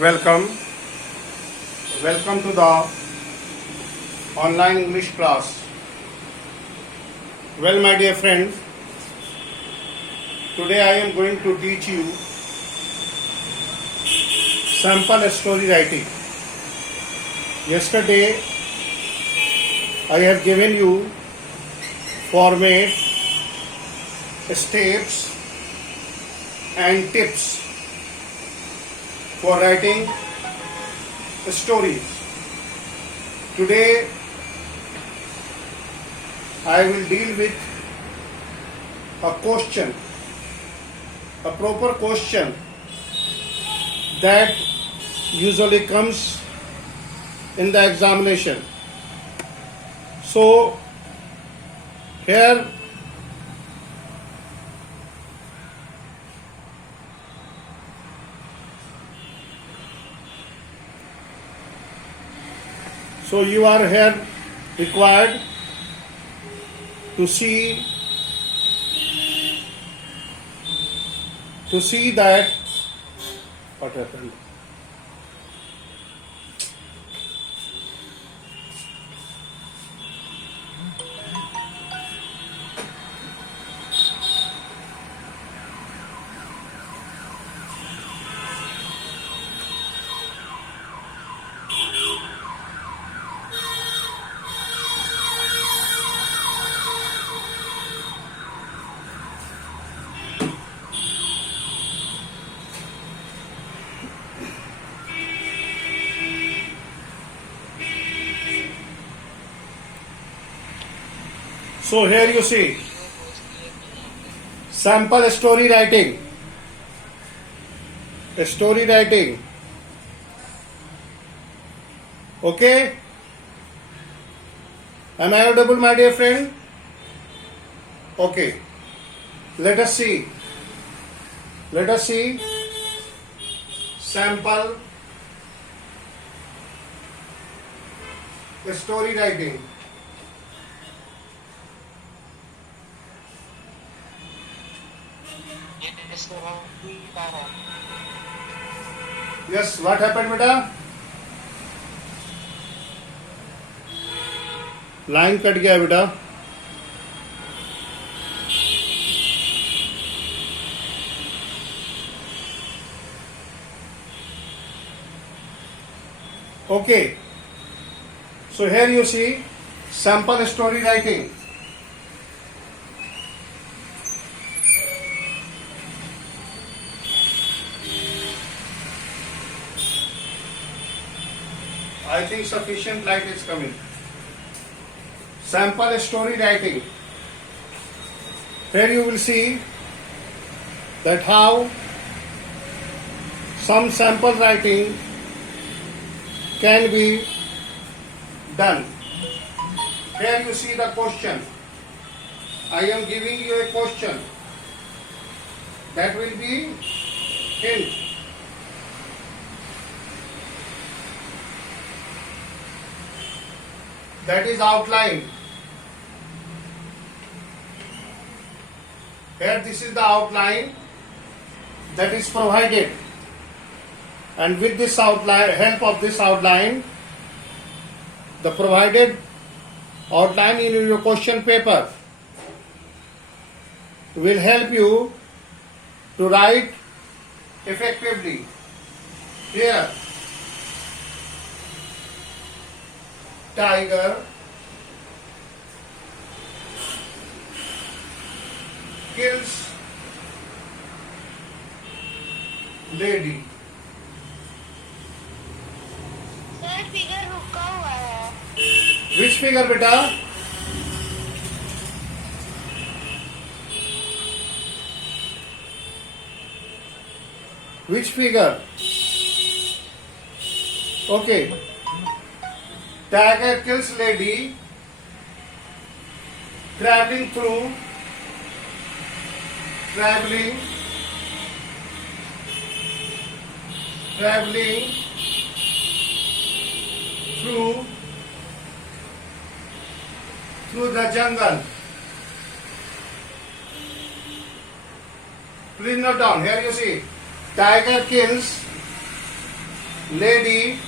Welcome. Welcome to the online English class. Well, my dear friends, today I am going to teach you sample story writing. Yesterday I have given you format, steps and tips for writing stories. Today I will deal with a question, a proper question that usually comes in the examination. So here you are here required to see that what happened. So here you see sample story writing. Story writing. Okay? Am I audible, my dear friend? Okay. Let us see. Sample story writing. Yes, what happened, beta? Line cut गया बेटा. Okay. So here you see sample story writing. I think sufficient light is coming. Sample story writing. Here you will see that how some sample writing can be done. Here you see the question. I am giving you a question that will be hint. That is outline. Here this is the outline that is provided, and with this outline, help of this outline, the provided outline in your question paper will help you to write effectively. Here tiger kills lady. Sir figure रुका हुआ है. Which figure, beta? Which figure? Okay. Tiger kills lady traveling through the jungle. Please note down. Here you see, tiger kills lady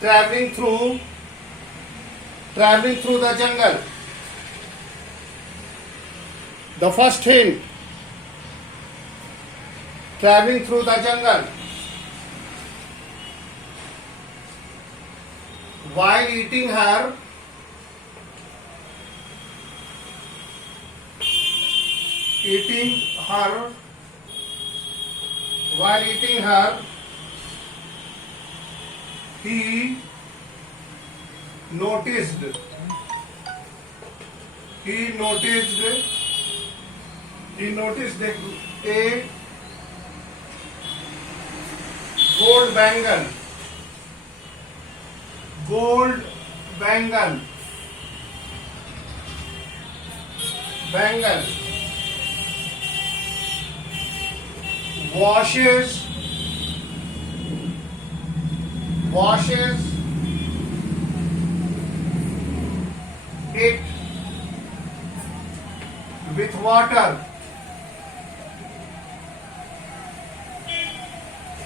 traveling through the jungle. The first hint, traveling through the jungle. While eating her he noticed a gold bangle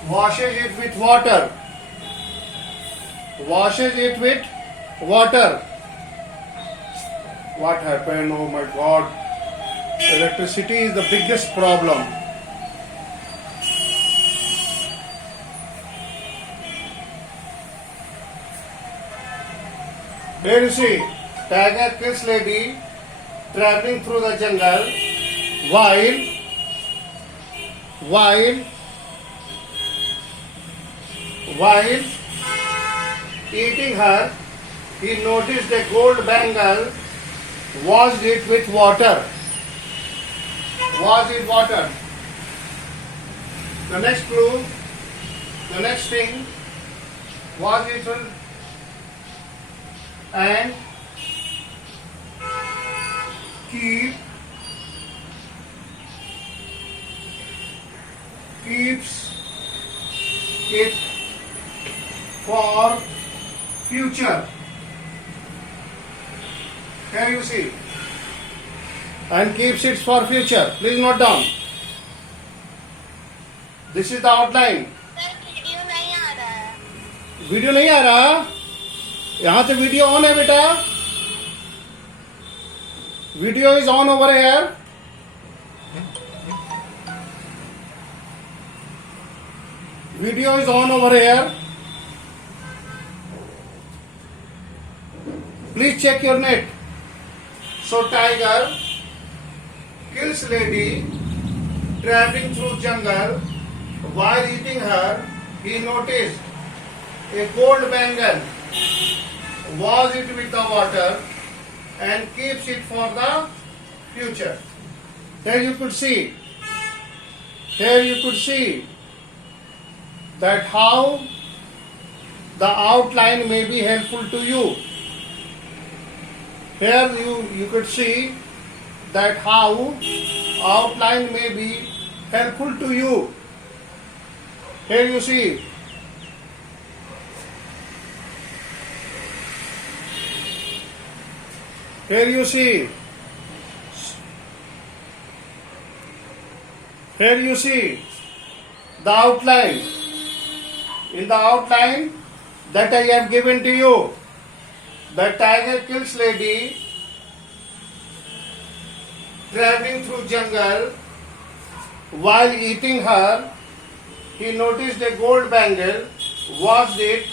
washes it with water. Washes it with water. What happened? Oh my God. Electricity is the biggest problem. Here you see, tiger kills lady traveling through the jungle while eating her. He noticed a gold bangle, washed it with water. The next clue, the next thing, was it and keeps it for future. Can you see? And keeps it for future. Please note down. This is the outline. Video नहीं आ रहा? यहाँ से video on है बेटा. Video is on over here. Video is on over here. Please check your net. So tiger kills lady traveling through jungle. While eating her, he noticed a gold bangle, washes it with the water and keeps it for the future. Here you could see that how the outline may be helpful to you. Here you could see that how outline may be helpful to you. Here you see. Here you see. Here you see the outline. In the outline that I have given to you, the tiger kills lady traveling through jungle. While eating her, he noticed a gold bangle, washed it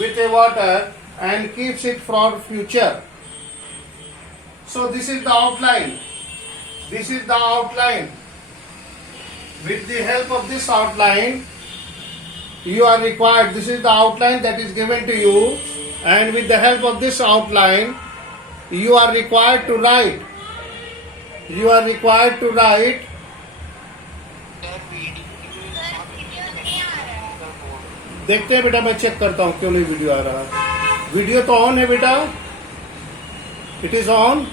with a water and keeps it for future. So this is the outline. This is the outline. With the help of this outline, you are required, this is the outline that is given to you, and with the help of this outline, you are required to write. You are required to write. देखते हैं बेटा, मैं check करता हूँ क्यों नहीं video आ रहा. Video तो ऑन है बेटा, इट इज ऑन.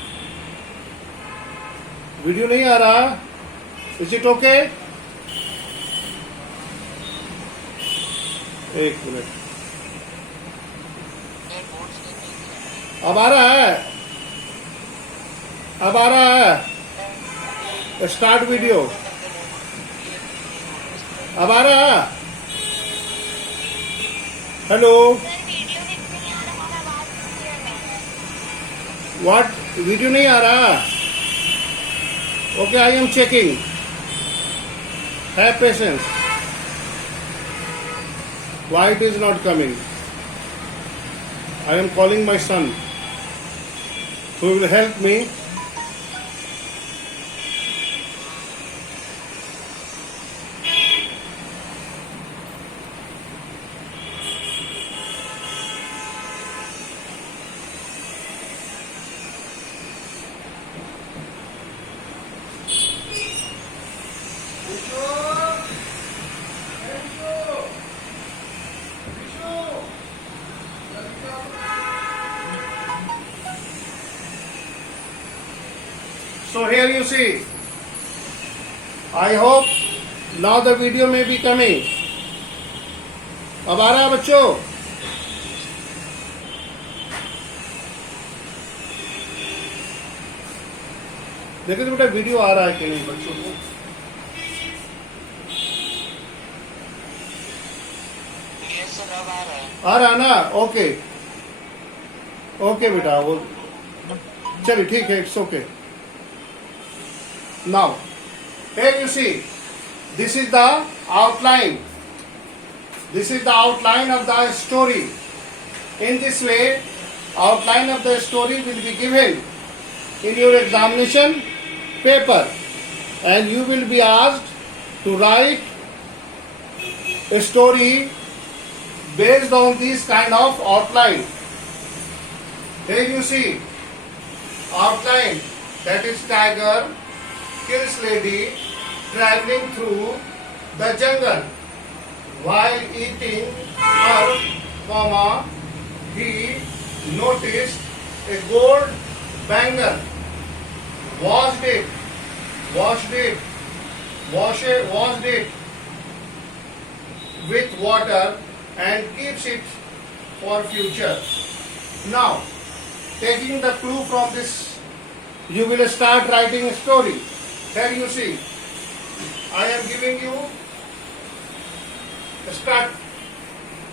वीडियो नहीं आ रहा. Is it okay? एक मिनट. अब आ रहा है. अब आ रहा है. Start video. अब आ रहा है. हेलो, सर वीडियो दिख नहीं आ रहा, हमारा बात क्लियर नहीं है। व्हाट? वीडियो नहीं आ रहा? Okay, I am checking, have patience. Why it is not coming? I am calling my son, who will help me. So here you see. I hope now the video may be coming. अब आ रहा है बच्चों? देखो तो बेटा video आ रहा है कि नहीं बच्चों को? यस सर, अब आ रहा है। आ रहा है ना? ओके ओके बेटा, वो चलिए ठीक है, it's okay. Now, here you see, this is the outline. This is the outline of the story. In this way, outline of the story will be given in your examination paper, and you will be asked to write a story based on this kind of outline. Here you see, outline, that is tiger kills lady traveling through the jungle. While eating herb, he noticed a gold bangle. Washed it with water and keeps it for future. Now, taking the clue from this, you will start writing a story. Here you see, I am giving you a start,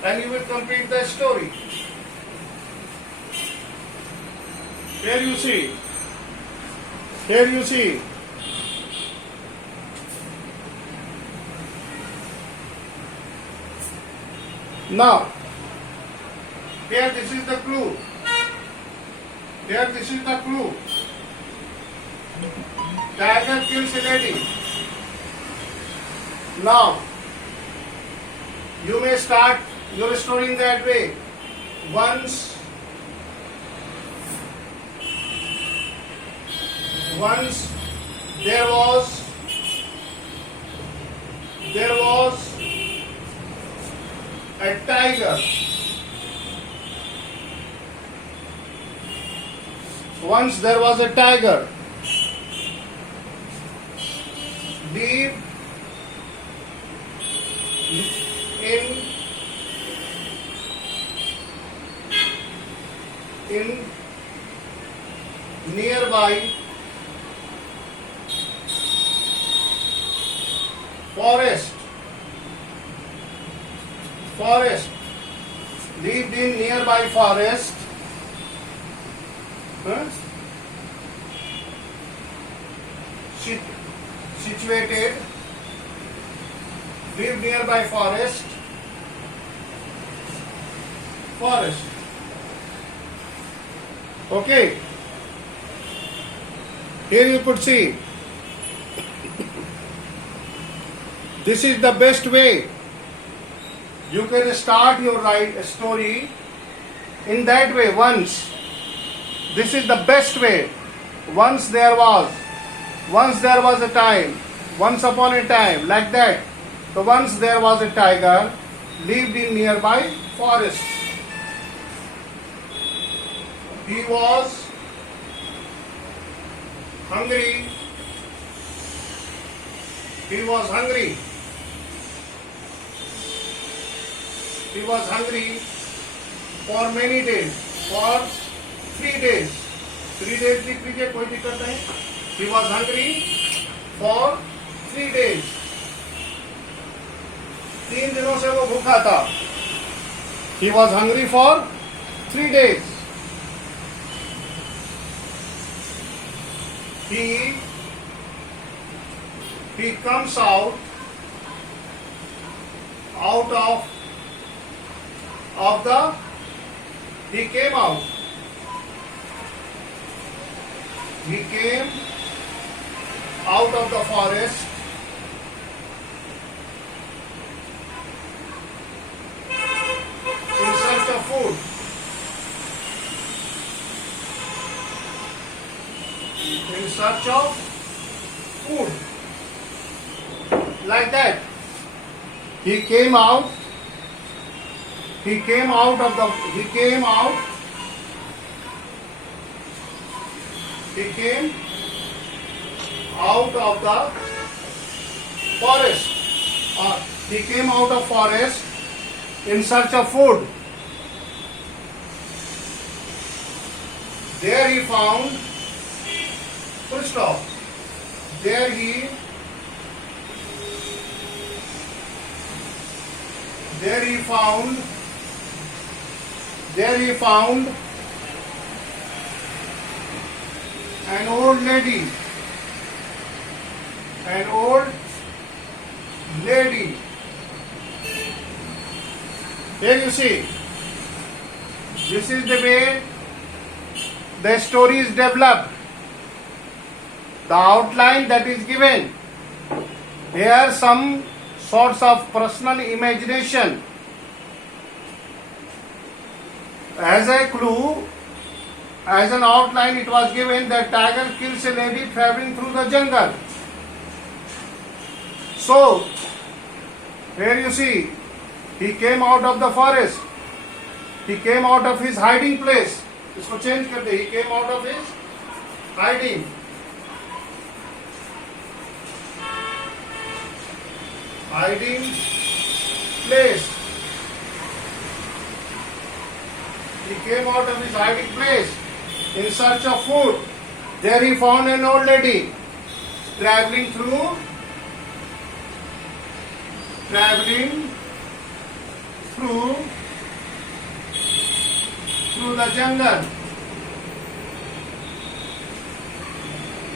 and you will complete the story. Here you see, now, here this is the clue. Tiger kills a lady. Now, you may start your story in that way. Once there was a tiger. Once there was a tiger. Lived in nearby forest. Lived in nearby forest. Situated, lived nearby forest. Okay. Here you could see. This is the best way. You can start your story in that way. This is the best way. Once there was a time, once upon a time, like that. So once there was a tiger, lived in nearby forest. He was hungry. He was hungry for many days, for 3 days. 3 days लिख लीजिए, कोई दिक्कत नहीं. He was hungry for 3 days. 3 दिनों से वो भूखा था. He was hungry for 3 days. He comes out of the he came out. He came out of the forest in search of food. In search of food. Like that. He came out of the forest. He came out of forest in search of food. There he found, full stop. There he found an old lady. Here you see, this is the way the story is developed. The outline that is given. Here some sorts of personal imagination. As a clue, as an outline, it was given that tiger kills a lady traveling through the jungle. So, here you see, he came out of the forest. He came out of his hiding place. इसको change कर दे. He came out of his hiding. Place. He came out of his hiding place in search of food. There he found an old lady traveling through the jungle.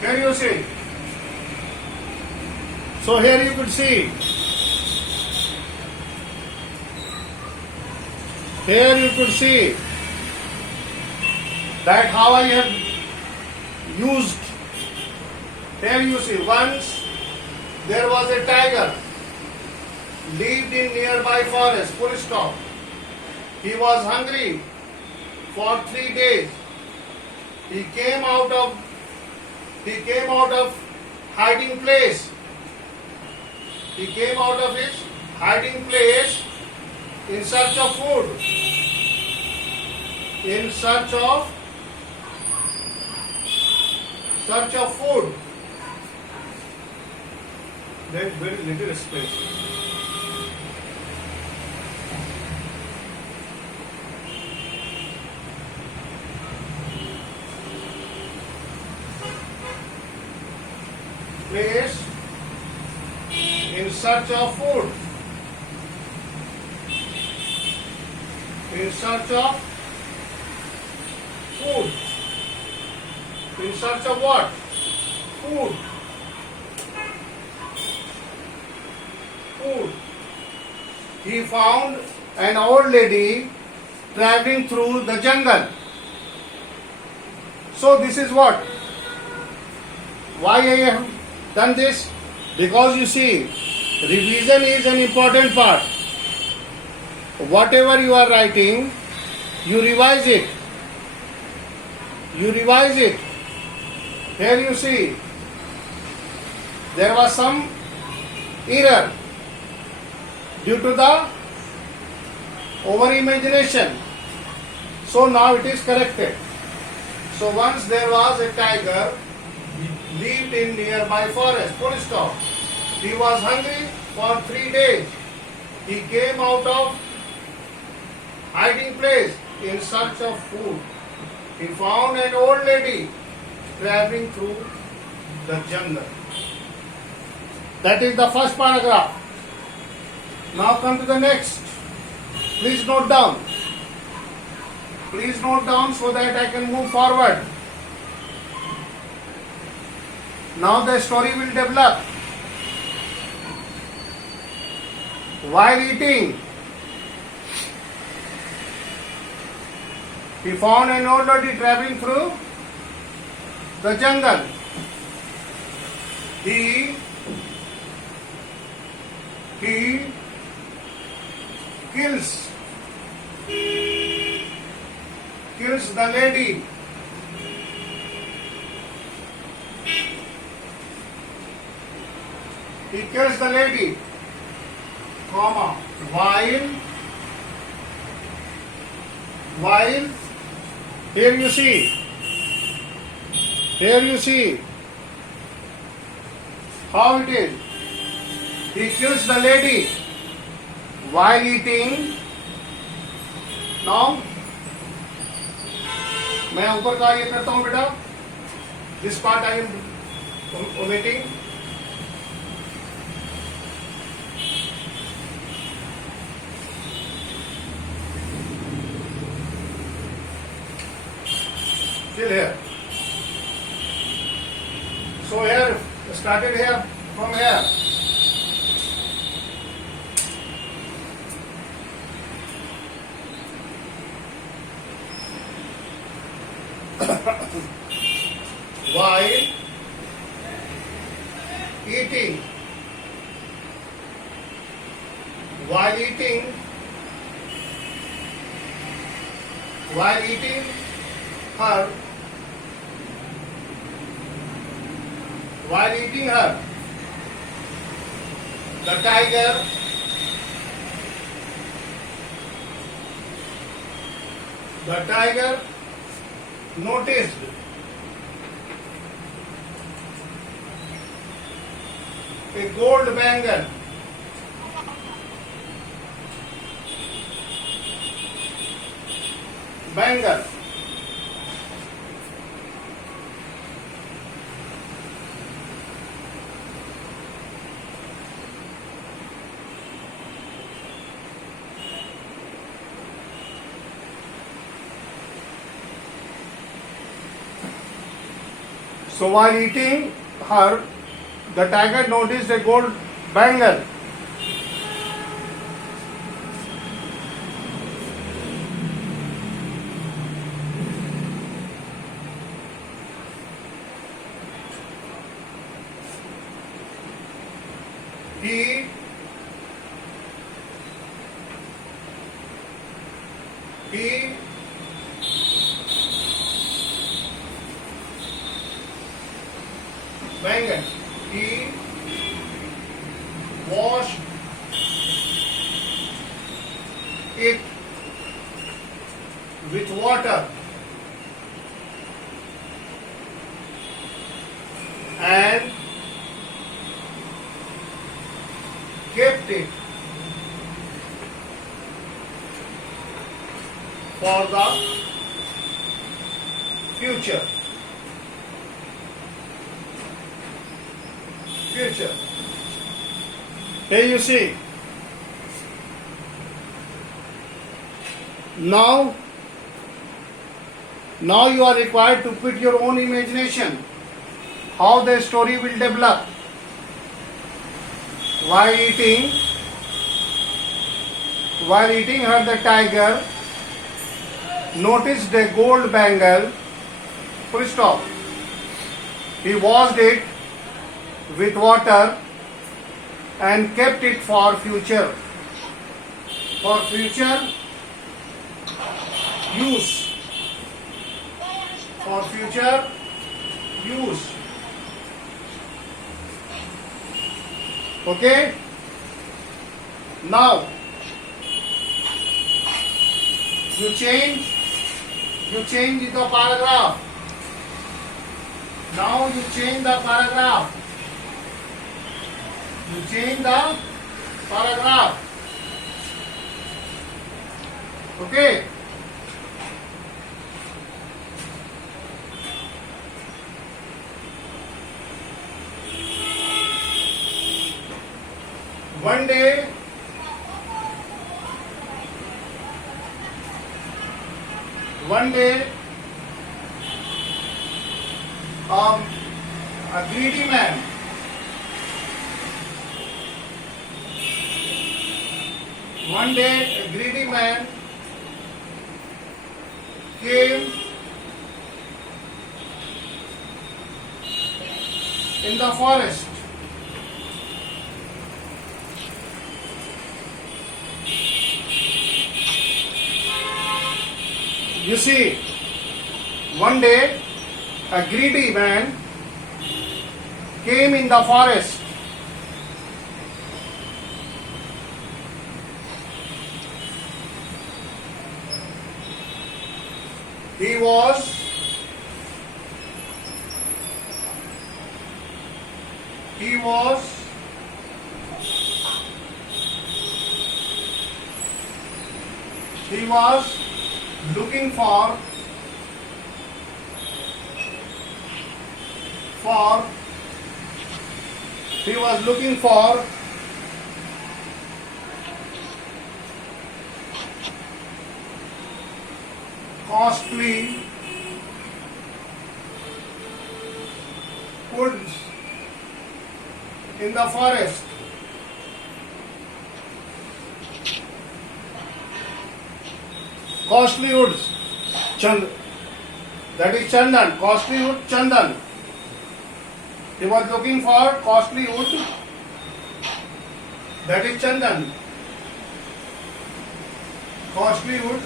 Can you see? So here you could see. Here you could see that how I have used. Here you see, once there was a tiger, lived in nearby forest, full stop. He was hungry for 3 days. He came out of hiding place. He came out of his hiding place in search of food. In search of food. There is very little space. Place in search of food. In search of food. In search of what? Food. Food. He found an old lady traveling through the jungle. So this is what? Why I have done this? Because you see, revision is an important part. Whatever you are writing, you revise it. You revise it. Here you see, there was some error due to the over-imagination. So now it is corrected. So once there was a tiger, lived in nearby forest, full stop. He was hungry for 3 days. He came out of hiding place in search of food. He found an old lady traveling through the jungle. That is the first paragraph. Now come to the next. Please note down. Please note down so that I can move forward. Now the story will develop. While eating, he found an old lady traveling through the jungle. He kills the lady. He kills the lady, comma, while here you see how it is. He kills the lady while eating. Now मैं ऊपर का ये करता हूं बेटा. This part I am omitting. Still here. So here, started here, from here. While eating, her, the tiger noticed a gold bangle So while eating her, the tiger noticed a gold bangle. He bangle. He washed it with water and kept it for the future. Here you see. Now you are required to put your own imagination how the story will develop. While eating her, the tiger noticed a gold bangle. Full stop. He washed it with water and kept it for future use. Okay? Now you change the paragraph. Now you change the paragraph. Okay? One day, one day, a greedy man came in the forest. You see, one day a greedy man came in the forest. He was looking for costly woods in the forest. Costly woods, that is Chandan, costly wood Chandan. He was looking for costly wood, that is Chandan. Costly wood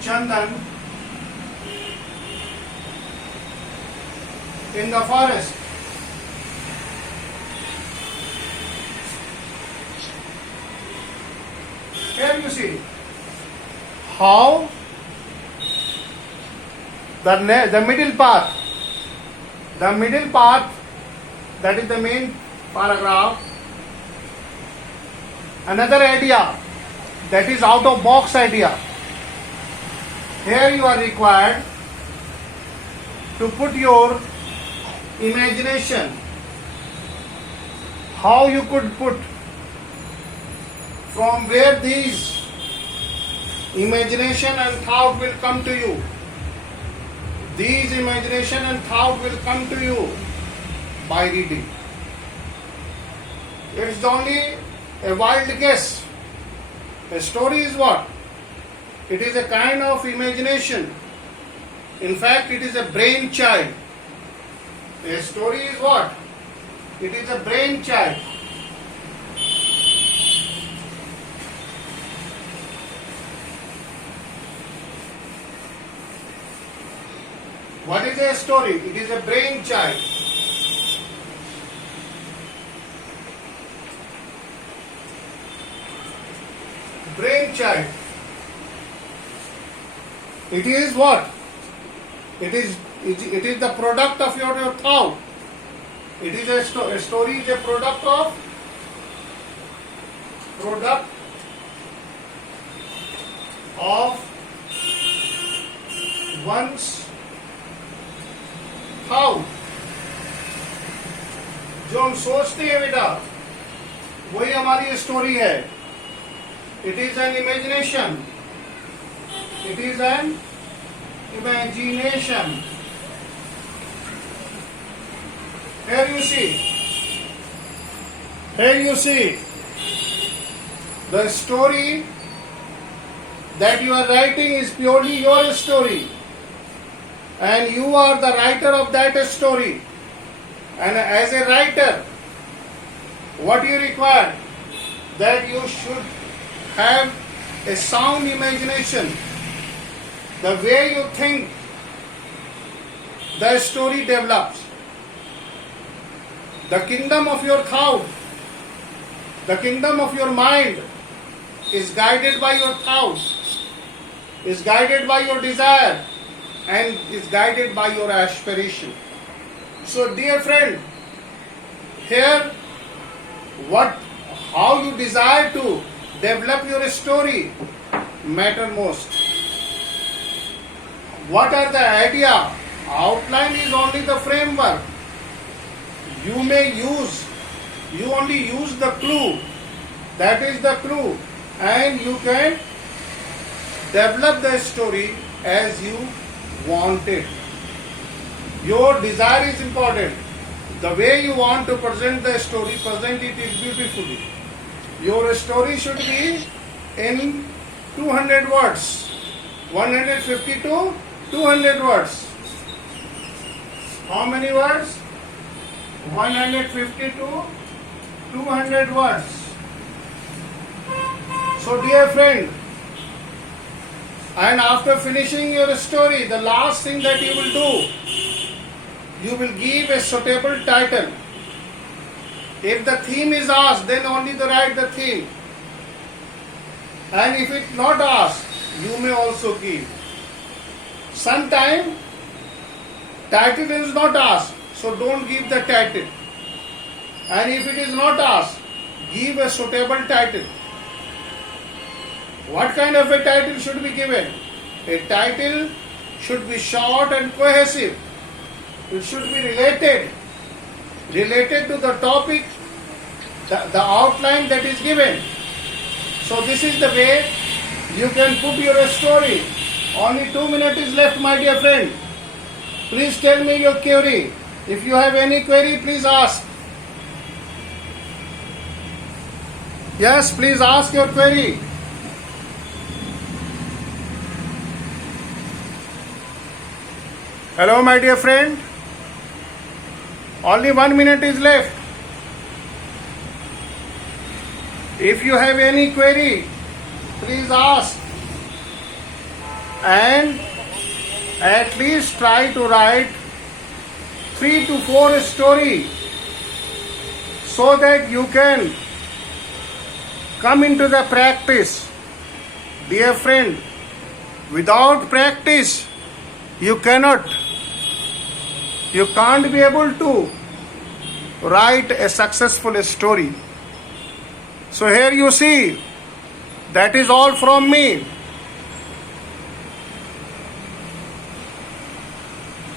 Chandan in the forest. Here you see how the middle path, that is the main paragraph. Another idea, that is out of box idea. Here you are required to put your imagination, how you could put, from where these imagination and thought will come to you. These imagination and thought will come to you by reading. It's only a wild guess. A story is what? It is a kind of imagination. In fact, it is a brainchild. A story is what? It is a brainchild. What is a story? It is a brainchild. Brainchild. It is what? It is the product of your thought. It is a story is a product of one's thought. जो हम सोचते हैं बेटा वही हमारी story है. It is an imagination. It is an imagination. Here you see the story that you are writing is purely your story, and you are the writer of that story. And as a writer, what you require? That you should have a sound imagination. The way you think, the story develops. The kingdom of your thought, the kingdom of your mind is guided by your thoughts, is guided by your desire, and is guided by your aspiration. So dear friend, here how you desire to develop your story matter most. What are the idea? Outline is only the framework. You only use the clue. That is the clue. And you can develop the story as you want it. Your desire is important. The way you want to present the story, present it beautifully. Your story should be in 200 words. 150 to 200 words. How many words? 150 to 200 words. So dear friend, and after finishing your story, the last thing that you will do, you will give a suitable title. If the theme is asked, then only the write the theme. And if it's not asked, you may also give. Sometime title is not asked, so don't give the title. And if it is not asked, give a suitable title. What kind of a title should be given? A title should be short and cohesive. It should be related to the topic, the outline that is given. So this is the way you can put your story. Only 2 minutes is left, my dear friend. Please tell me your query. If you have any query, please ask. Yes, please ask your query. Hello, my dear friend. Only 1 minute is left. If you have any query, please ask. And at least try to write 3 to 4 stories so that you can come into the practice. Dear friend, without practice, you can't be able to write a successful story. So here you see, that is all from me.